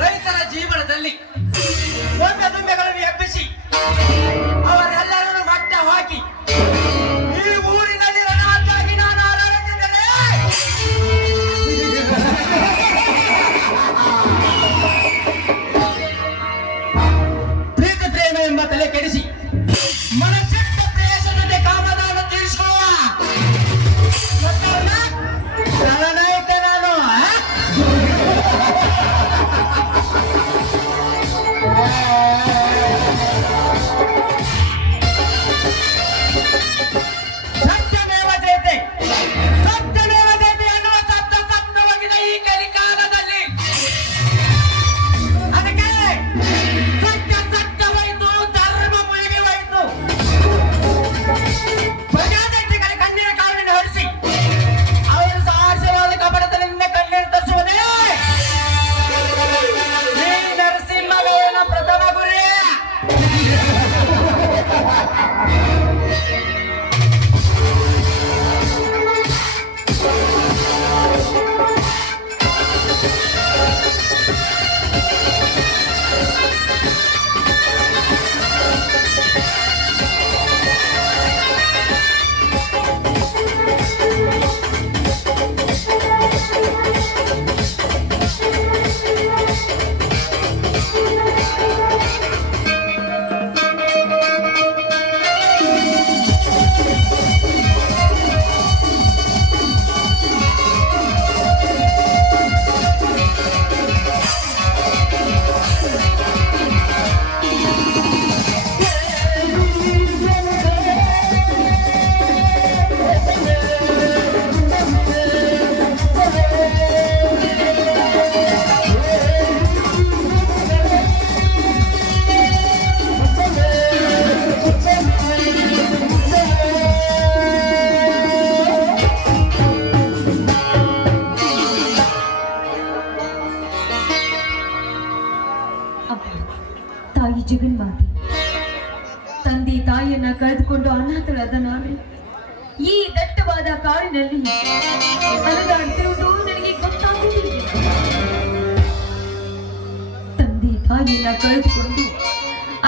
ರೈತರ ಜೀವನದಲ್ಲಿ ಒಮ್ಮೆ ದುಂಬೆಗಳನ್ನು ಎಬ್ಬಿಸಿ ಅವರೆಲ್ಲರನ್ನು ಮಟ್ಟ ಹಾಕಿ ಈ ಊರಿನಲ್ಲಿ ರಣವಾಗಿ ನಾನು ಆರಾಧಿಸಿದ್ದೇನೆ. ಪ್ರೀತಿ ಪ್ರೇಮ ಎಂಬ ತಲೆ ಕೆಡಿಸಿ ಮನಸ್ಸಿಟ್ಟ ಪ್ರೇಯಸನತೆ ಕಾಮದಾನ ತೀರಿಸುವ ಶರಣಾಯ್ತೆ ನಾನು. ಸತ್ಯಮೇವ ಜಯತೆ ಸತ್ಯಮೇವ ಜಯತೆ ಎನ್ನುವ ಶಬ್ದ ಸತ್ಯವಾಗಿದೆ ಈ ಕಲಿಕಾಲದಲ್ಲಿ. ಅದಕ್ಕೆ ಸತ್ಯವಾಯಿತು, ಧರ್ಮ ಮುಳುಗಿ ಹೋಯಿತು. ಪ್ರಜಾತಂತ್ರಿಗಳ ಕಣ್ಣಿನ ಕಾರಣ ಹೊರಿಸಿ ಅವರು ಸಾಹಸವಾದ ಕಪಟದಿಂದ ಕಣ್ಣೀರು ತರಿಸುವುದೇ ಈ ನರಸಿಂಹಗೌಡನ ಪ್ರಥಮ ಗುರಿ. ತಾಯಿ ಜಗನ್ಮಾತೆ, ತಂದೆ ತಾಯಿಯನ್ನ ಕಳೆದುಕೊಂಡು ಅನಾಥಳಾದ ನಾನು ಈ ದಟ್ಟವಾದ ಕಾಡಿನಲ್ಲಿ ಅಲೆದಾಡ್ತಿರುವುದು ನನಗೆ ಗೊತ್ತಾಗುತ್ತಿಲ್ಲ. ತಂದೆ ತಾಯಿಯನ್ನ ಕಳೆದುಕೊಂಡು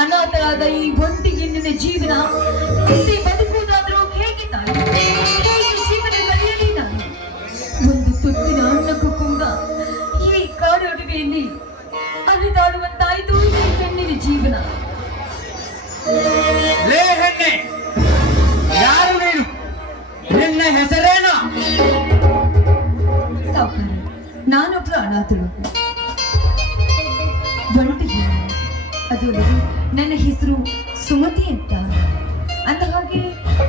ಅನಾಥಳಾದ ಈ ಒಂಟಿ ಹೆಣ್ಣಿನ ಜೀವನ ಮುಂದೆ ಬದುಕುವುದಾದ್ರೂ ಹೇಗೆ ತಾಯಿ? ಹೇಗೆ ಜೀವನ ಕಲಿಯಲಿ ನಾನು? ಒಂದು ತುತ್ತಿನ ಅನ್ನಕ್ಕೂ ಕೂಡ ಈ ಕಾಡೊಡವೆಯಲ್ಲಿ ಅಲೆದಾಡುವಂತಾಯಿತು ಈ ಹೆಣ್ಣಿನ ಜೀವನ. ಲೇ ಹೆಣ್ಣೆ, ಯಾರು ನೀನು? ನಿನ್ನ ಹೆಸರೇನು? ಸಾವುಕಾರ, ನಾನೊಬ್ಳು ಅನಾಥಳು, ಒಂಟಿ ಹೆಣ್ಣು. ಅದಲ್ಲದೆ ನನ್ನ ಹೆಸರು ಸುಮತಿ ಅಂತ. ಅಂದ ಹಾಗೆ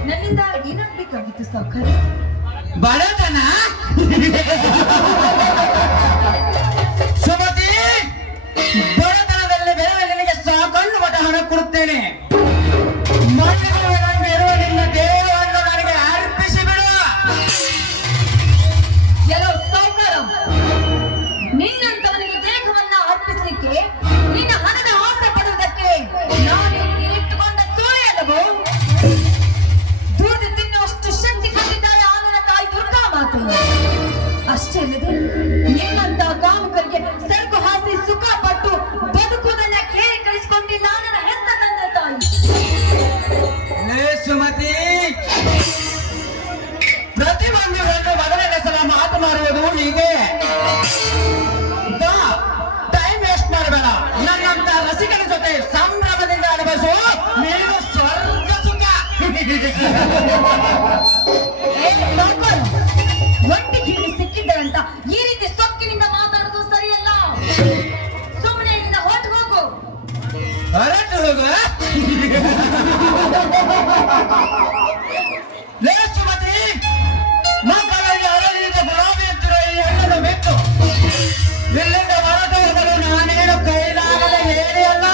ನನ್ನಿಂದ ಏನಾಗ್ಬೇಕಾಗಿತ್ತು ಸಾವುಕಾರ? ಬಡತನ? ಸುಮತಿ, ಬಡತನದಲ್ಲಿ ಬೇರೆ ನಿನಗೆ ಸಾಕಷ್ಟು ಮಠ ಹಣ ಕೊಡುತ್ತೇನೆ. ಮಣ್ಣಿರುವ ನಿನ್ನ ದೇಹವನ್ನು ನನಗೆ ಅರ್ಪಿಸಿ ಬಿಡು. ಎಲ್ಲೋ ಸಾವುಕಾರ, ನಿನ್ನಂತವನಿಗೆ ದೇಹವನ್ನ ಅರ್ಪಿಸಲಿಕ್ಕೆ, ನಿನ್ನ ಹಣದ ಆಸೆ ಪಡುವುದಕ್ಕೆ ನಾನು ಇಟ್ಟುಕೊಂಡ ಸೂಳೆ ಅಲ್ಲವೋ? ದುಡಿದು ತಿನ್ನುವಷ್ಟು ಶಕ್ತಿ ಕೊಟ್ಟಿದ್ದಾರೆ ಆ ನನ್ನ ತಾಯಿ ದುರ್ಗಾ ಮಾತೆ. ಅಷ್ಟೇ ಅಲ್ಲದೆ ನಿನ್ನಂತ ಕಾಮುಕರಿಗೆ ಸರಕು ಹಾಸಿ ಸುಖ ಪಟ್ಟು ಬದುಕುವುದನ್ನ ಕೇಳಿ ಕಳಿಸಿಕೊಂಡಿಲ್ಲ ನನ್ನ ಹೆತ್ತ ತಂದೆ ತಾಯಿ. ಸುಮತಿ, ಪ್ರತಿಯೊಂದು ಮೊದಲನೇ ಸಲ ಮಾತನಾಡುವುದು ಹೀಗೆ. ಟೈಮ್ ವೇಸ್ಟ್ ಮಾಡಬೇಡ. ನನ್ನಂತ ರಸಿಕರ ಜೊತೆ ಸಂಭ್ರಮದಿಂದ ಅನುಭವಿಸು ನೀನು ಸ್ವರ್ಗ ಸುಖ. ಒಂಟಿ ಗಿಳಿ ಸಿಕ್ಕಿದ್ದರಂತ ಈ ರೀತಿ ಸೊಕ್ಕಿನಿಂದ ಮಾತಾಡೋದು ಸರಿಯಲ್ಲ. ಸುಮ್ಮನೆ ಇಲ್ಲಿಂದ ಹೊರಟು ಹೋಗು. ಹೊರಟು ಹೋಗು. ಲೇ ಸುಮತಿ, ಮಕ್ಕಳಿಗೆ ಅರಳಿದ ಗುಲಾಬಿ ಎತ್ತಿರೋ ಈ ಹೆಣ್ಣನ್ನು ಬಿಟ್ಟು ಇಲ್ಲಿಂದ ಹೊರಟು ಹೋಗಲು ನಾನೇನು ಕೈಲಾಗದ ಹೇಳಿ ಅಲ್ಲ.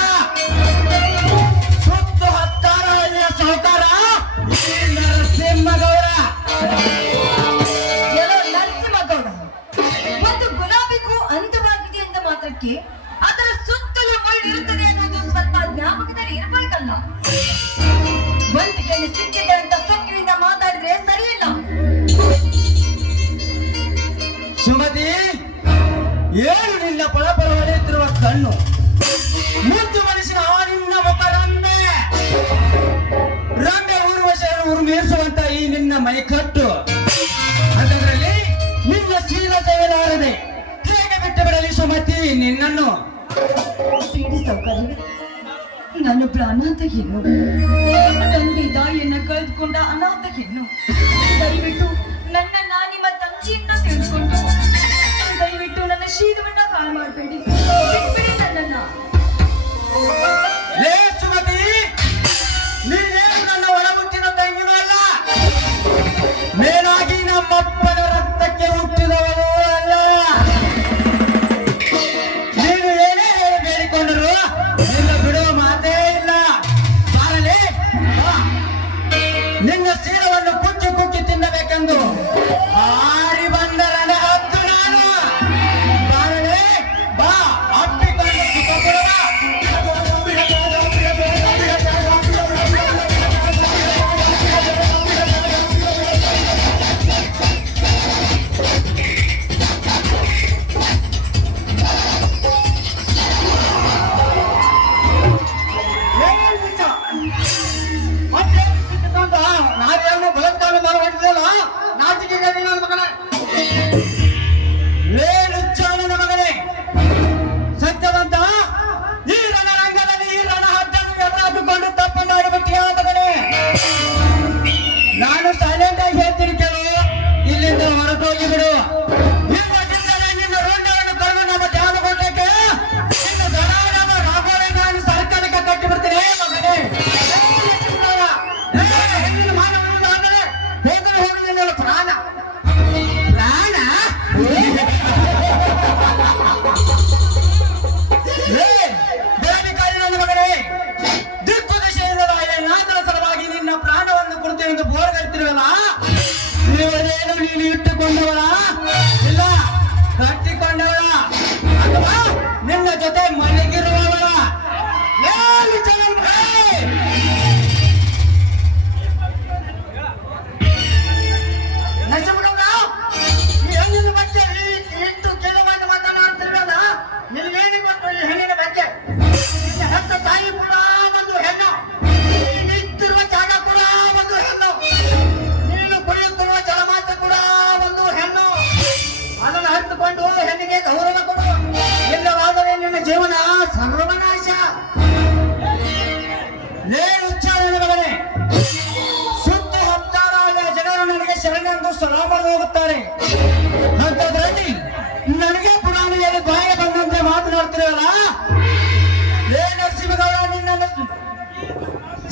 ಸುತ್ತು ಹತ್ತಾರ ಹಳ್ಳಿಯ ಸಹಕಾರ ಈ ನರಸಿಂಹಗೌಡ ಏನು ನಿನ್ನ ಪಳಪಳ ಹೊಳೆಯುತ್ತಿರುವ ಕಣ್ಣು, ಮುದ್ದು ಮನಸ್ಸಿನ ಆ ನಿನ್ನ ಮುಖ ರಂಬೆ ಊರ್ವಶರು ಮೀರಿಸುವಂತ ಈ ನಿನ್ನ ಮೈಕಟ್ಟು, ಅದರಲ್ಲಿ ನಿನ್ನ ಶೀಲ ತೆಗೆಲಾರದೆ ಹೇಗೆ ಬಿಟ್ಟು ಬಿಡಲಿ ಸುಮತಿ ನಿನ್ನನ್ನು? ಬೇಡಿ ಸೌಕರ್ಯ, ನಾನೊಬ್ಳು ಅನಾಥ ಹೆಣ್ಣು, ತಂದೆ ತಾಯಿಯನ್ನ ಕಳೆದುಕೊಂಡ ಅನಾಥ ಹೆಣ್ಣು. ದಯವಿಟ್ಟು ನನ್ನ ನಿಮ್ಮ ತಂಗಿಯಿಂದ ತಿಳಿದುಕೊಂಡು ದಯವಿಟ್ಟು ನನ್ನ ಶೀಲವನ್ನ ಹಾಳು ಮಾಡಬೇಡಿ, ಬಿಟ್ಬಿಡಿ ನನ್ನನ್ನ. ಲೇ ಸುಮತಿ, ನೀನೇನು ನನ್ನ ಒಳಮುಚ್ಚಿನ ತಂಗಿನೂ ಅಲ್ಲ, ಮೇಲಾಗಿ ನಮ್ಮಪ್ಪನ ರಕ್ತಕ್ಕೆ ಹುಟ್ಟಿದವರೂ ಅಲ್ಲ. ನೀನು ಏನೇ ಹೇಳಿ ಬೇಡಿಕೊಂಡರು ನಿನ್ನ ಬಿಡುವ ಮಾತೇ ಇಲ್ಲ. ಬಾರಲೇ, ಬಾ. ನಿನ್ನ ಶೀಲವನ್ನು ಕುಚ್ಚಿ ಕುಚ್ಚಿ ತಿನ್ನಬೇಕೆಂದು ಹಾರಿ ಬಂದ ರಣಹದ್ದು ನಾನು. ಬಾರಲೇ, ಬಾ, ಅಪ್ಪಿಕೊಂಡು ಸುಖ ಕೊಡುವ. ನಾವೇನು ಬಲತ್ಕಾರ ಮಾಡಿದ್ದೇಲ್ಲ, ನಾಚಿಕೆ ನನ್ನ ಮಗನೇ, ಲೇನುಚ್ಚಾನನ ಮಗನೇ, ಸತ್ಯವಂತ, ಈ ರಣರಂಗದಲ್ಲಿ ಈ ರಣಹದ್ದನ್ನು ಎದುರಾಗಿಕೊಂಡು ತಪ್ಪು ಮಾಡಿಬಿಟ್ಟಿಯ ಮಗನೇ. ನಾನು ಸೈಲೆಂಟ್ ಆಗಿ ಹೇಳ್ತೀನಿ ಕೇಳು, ಇಲ್ಲಿಂದ ಹೊರಟೋಗಿ ಬಿಡು. ನಿನ್ನ ರೋಂಡವನ್ನು ಕರೆದು ನಮ್ಮ ಧ್ಯಾನಗೊಂಡಕ್ಕೆ ನಿನ್ನ ದನ ನಮ್ಮ ರಾಘವೇ ನಾನು ಸರ್ಕಾರಕ್ಕೆ ಕಟ್ಟಿ ಬಿಡ್ತೀನಿ ಮಗನೇ. ಹೆಣ್ಣಿನ ಮಾನವನಿಂದ ಆದರೆ ಹೋಗಲಿ ನನ್ನ ಪ್ರಾಣ ಪ್ರಾಣ. ದೇವಿಕಾರಿ ನನ್ನ ಮಗನೇ, ದಿಕ್ಕು ದಿಶೆ ಇಲ್ಲದ ನಾಥನ ಸಲುವಾಗಿ ನಿನ್ನ ಪ್ರಾಣವನ್ನು ಕೊಡ್ತೇವೆ ಎಂದು ಬೋರ್ಗಡ್ತಿರುವಲ್ಲ, ನೀವನೇನು ನೀನು ಇಟ್ಟುಕೊಂಡವಳ ಇಲ್ಲ ಕಟ್ಟಿಕೊಂಡವಳ ಅಥವಾ ನಿನ್ನ ಜೊತೆ ಮಲಗಿರುವವಳ? ಏನು ಚಲಂದ್ರ ನಶಮಗೌಡ, ಈ ಹೆಣ್ಣಿನ ಬಗ್ಗೆ ಇಷ್ಟು ಕೆಲವನ್ನು ಮಾತನಾಡ್ತಿರಲ್ಲ, ನಿನಗೇನು ಗೊತ್ತು ಈ ಹೆಣ್ಣಿನ ಬಗ್ಗೆ? ನಿನ್ನ ಹೆತ್ತ ತಾಯಿ ಕೂಡ ಒಂದು ಹೆಣ್ಣು, ನಿಂತಿರುವ ಜಾಗ ಕೂಡ ಒಂದು ಹೆಣ್ಣು, ನೀನು ಕುಡಿಯುತ್ತಿರುವ ಜಲಮಾತ ಕೂಡ ಒಂದು ಹೆಣ್ಣು. ಅದನ್ನು ಹತ್ತುಕೊಂಡು ಹೆಣ್ಣಿಗೆ ಗೌರವ ಕೊಡು, ಇಲ್ಲವಾದರೆ ನಿನ್ನ ಜೀವನ ಸರ್ವನಾಶ. ಉಚ್ಚಾರಣ ಮಗನೇ, ಸುತ್ತ ಹತ್ತಾರು ಜನರು ನನಗೆ ಶರಣೆಂದು ಸಲಾಮ ಹೋಗುತ್ತಾರೆ. ಅಂಥದ್ರಲ್ಲಿ ನನಗೆ ಪುರಾಣಿಯಲ್ಲಿ ಬಾಯಿಗೆ ಬಂದಂತೆ ಮಾತನಾಡ್ತಿರಲ್ಲ, ಲೇ ನರಸಿಂಹಗೌಡ, ನಿನ್ನನ್ನು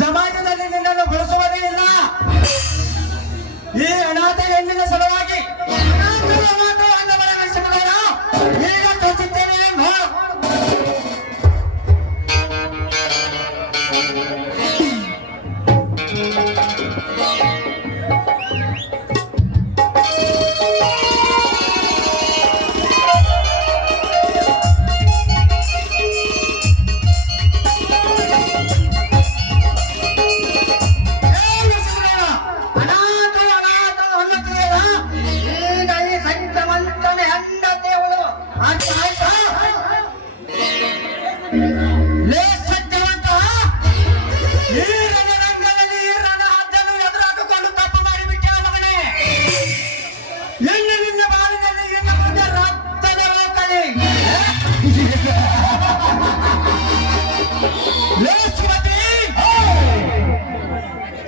ಸಮಾಜದಲ್ಲಿ ನಿನ್ನನ್ನು ಬಳಸುವುದೇ ಇಲ್ಲ. ಈ ಅನಾಥ ಹೆಣ್ಣಿನ ಸಲುವಾಗಿ ಮಾತು ಅಂದವರ ನರಸಿಂಹಗೌಡ ಈಗ ತೋರಿಸುತ್ತೇನೆ ನೋಡು.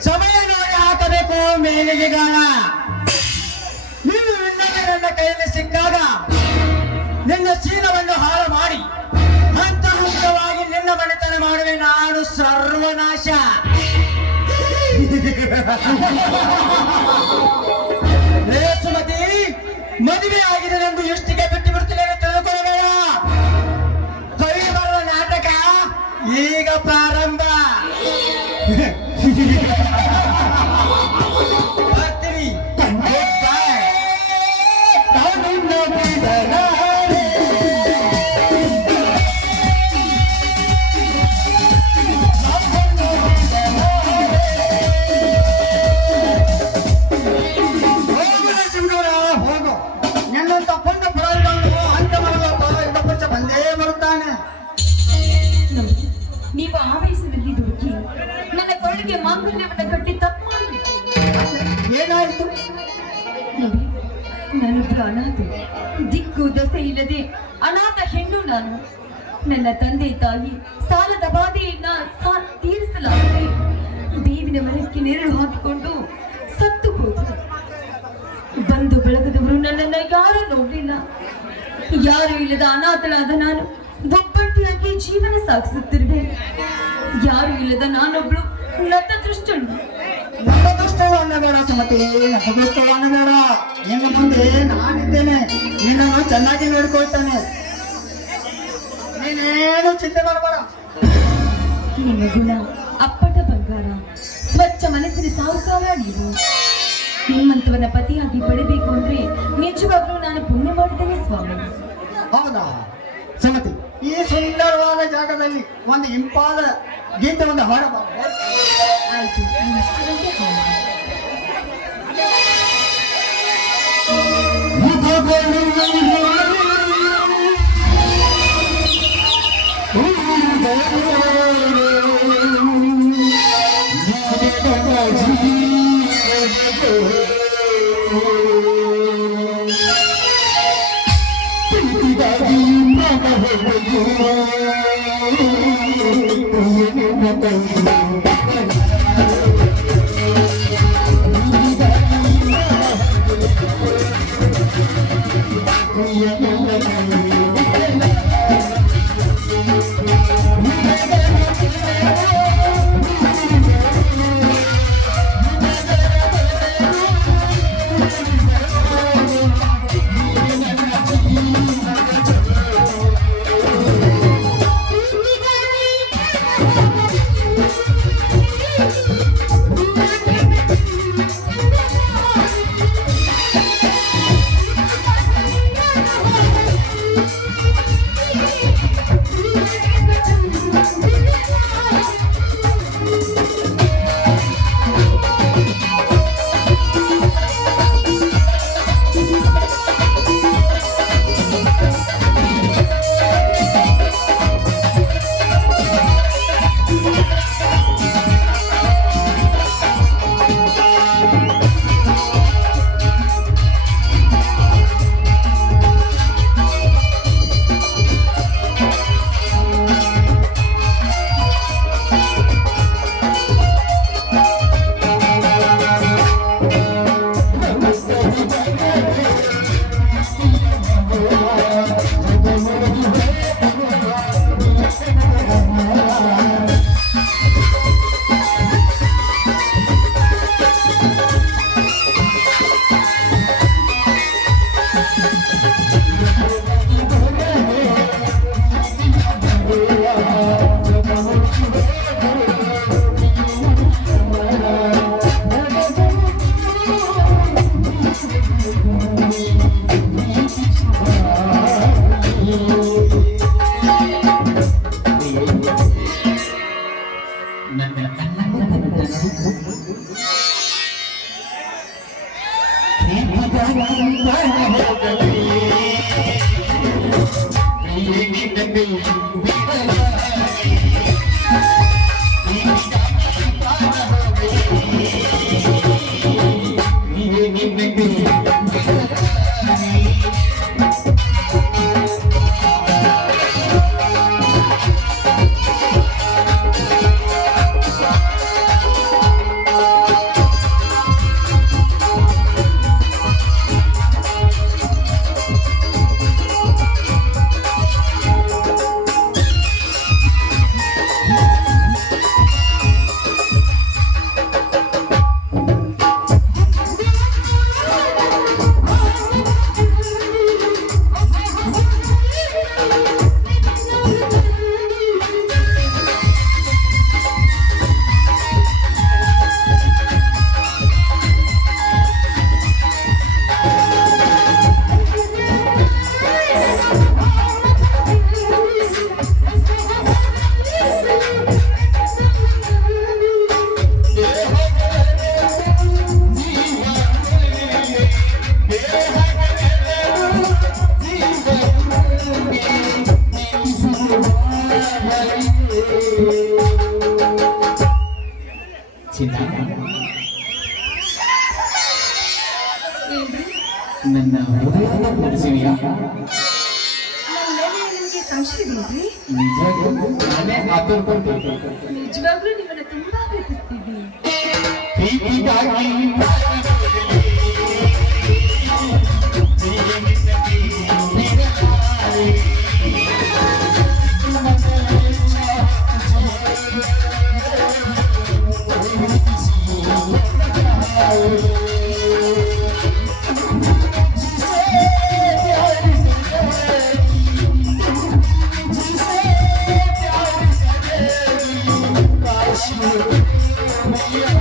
ಸಮಯ ನೋಡಿ ಹಾಕಬೇಕು ಮೇಲಿಗೆ ಗಾಣ. ನೀನು ನಿನ್ನಗೆ ನನ್ನ ಕೈಯಲ್ಲಿ ಸಿಕ್ಕಾಗ ನಿನ್ನ ಶೀಲವನ್ನು ಹಾಳು ಮಾಡಿ ಹಂತ ಹಂತವಾಗಿ ನಿನ್ನ ಮನೆತನ ಮಾಡುವೆ ನಾನು ಸರ್ವನಾಶ. ಸುಮತಿ, ಮದುವೆ ಆಗಿದೆ ಎಂದು ಎಷ್ಟಿಗೆ ಬಿಟ್ಟು ಬಿಡ್ತೀನಿ ತಿಳಿದುಕೊಳ್ಳಬೇಡ. ಕೈ ಬರುವ ನಾಟಕ ಈಗ ಪ್ರಾರಂಭ. ಬರ್ತೀನಿ. ಹೋಗು ನರಸಿಂಹಗೌಡ, ಹೋಗು. ನನ್ನಂತ ಪುಂಡ ಪುರಾಣ ನೋಡಿ, ನಾನೊಬ್ಬಳು ಅನಾಥ, ದಿಕ್ಕು ದಸೆ ಇಲ್ಲದೆ ಅನಾಥ ಹೆಣ್ಣು ನಾನು. ನನ್ನ ತಂದೆ ತಾಯಿ ಸಾಲದ ಬಾಧೆಯನ್ನ ತೀರಿಸಲಾಗದೆ ಬೇವಿನ ಮರಕ್ಕೆ ನೆರಳು ಹಾಕಿಕೊಂಡು ಸತ್ತು ಹೋದರು. ಬಂಧು ಬಳಗದವರು ನನ್ನನ್ನ ಯಾರೂ ನೋಡಲಿಲ್ಲ. ಯಾರು ಇಲ್ಲದ ಅನಾಥಳಾದ ನಾನು ಒಬ್ಬಂಟಿಯಾಗಿ ಜೀವನ ಸಾಗಿಸುತ್ತಿರುವೆ. ಯಾರು ಇಲ್ಲದ ನಾನೊಬ್ಳು ನತದೃಷ್ಟಳು. ನತದೃಷ್ಟಳು ಅನ್ನಬೇಡ ಸುಮತಿ, ನತದೃಷ್ಟಳು ಅನ್ನಬೇಡ. ಇನ್ನು ಮುಂದೆ ನಾನಿದ್ದೇನೆ, ನಿನ್ನನ್ನು ಚೆನ್ನಾಗಿ ನೋಡಿಕೊಳ್ತೇನೆ. ನೀನೇನು ಚಿಂತೆ ಮಾಡಬೇಡ. ನಿನ್ನ ಗುಣ ಅಪ್ಪಟ ಬಂಗಾರ, ಸ್ವಚ್ಛ ಮನಸ್ಸಿನ ಸಾಹುಕಾರ ನೀವು. ನಿಮ್ಮಂತವನ್ನ ಪತಿಯಾಗಿ ಪಡೆಬೇಕು ಅಂದ್ರೆ ನಿಜವಾಗ್ಲೂ ನಾನು ಪುಣ್ಯ ಮಾಡಿದ್ದೇನೆ ಸ್ವಾಮಿ. ಹೌದಾ ಸುಮತಿ, ಈ ಸುಂದರವಾದ ಜಾಗದಲ್ಲಿ ಒಂದು ಇಂಪಾದ ಗೀತೆಯನ್ನು ಹಾಡಬಹುದು. ಆಯ್ತು, ನಿಮ್ಮಿಷ್ಟದಂತೆ ಹಾಡಿ. ಏನ್ರಿ ನನ್ನ ಹೃದಯದ ಪೂಜಿಸಿದೆಯಾ? ನನ್ನ ಮೇಲೆ ನಿಮ್ಗೆ ಸಂಶಯವಿಲ್ರಿ? ನಿಜವಾಗ್ಲೂ ನಾನೇ ಮಾತಾಡ್ಕೊಂಡು ನಿಜವಾಗ್ಲೂ ನಿಮ್ಮನ್ನ ತುಂಬಾ ಪ್ರೀತಿಸ್ತಿದ್ದೀನಿ. ಪ್ರೀತಿಗಾಗಿ Yeah.